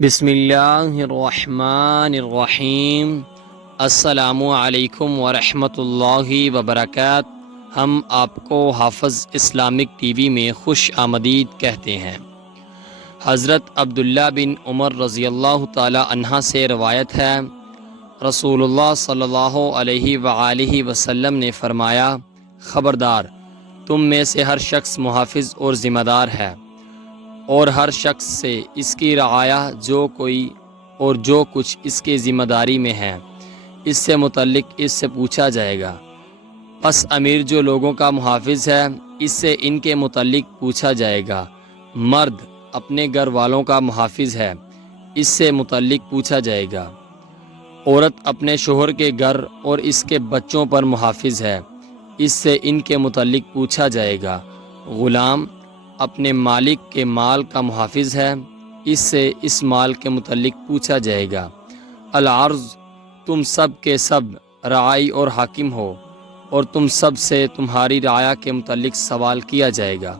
بسم اللہ الرحمن الرحیم۔ السلام علیکم ورحمۃ اللہ وبرکاتہ۔ ہم آپ کو حافظ اسلامک ٹی وی میں خوش آمدید کہتے ہیں۔ حضرت عبداللہ بن عمر رضی اللہ تعالی عنہ سے روایت ہے، رسول اللہ صلی اللہ علیہ وآلہ وسلم نے فرمایا، خبردار، تم میں سے ہر شخص محافظ اور ذمہ دار ہے، اور ہر شخص سے اس کی رعایت جو کچھ اس کے ذمہ داری میں ہے اس سے متعلق اس سے پوچھا جائے گا۔ پس امیر جو لوگوں کا محافظ ہے اس سے ان کے متعلق پوچھا جائے گا۔ مرد اپنے گھر والوں کا محافظ ہے، اس سے متعلق پوچھا جائے گا۔ عورت اپنے شوہر کے گھر اور اس کے بچوں پر محافظ ہے، اس سے ان کے متعلق پوچھا جائے گا۔ غلام اپنے مالک کے مال کا محافظ ہے، اس سے اس مال کے متعلق پوچھا جائے گا۔ العرض، تم سب کے سب راعی اور حاکم ہو، اور تم سب سے تمہاری رعایا کے متعلق سوال کیا جائے گا۔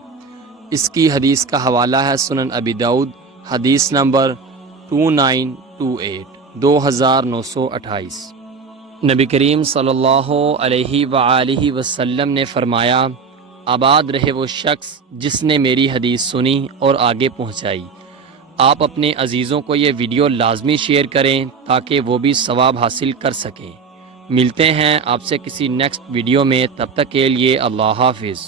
اس کی حدیث کا حوالہ ہے سنن ابی داؤد، حدیث نمبر 2928 2928۔ نبی کریم صلی اللہ علیہ وآلہ وسلم نے فرمایا، آباد رہے وہ شخص جس نے میری حدیث سنی اور آگے پہنچائی۔ آپ اپنے عزیزوں کو یہ ویڈیو لازمی شیئر کریں تاکہ وہ بھی ثواب حاصل کر سکیں۔ ملتے ہیں آپ سے کسی نیکسٹ ویڈیو میں، تب تک کے لیے اللہ حافظ۔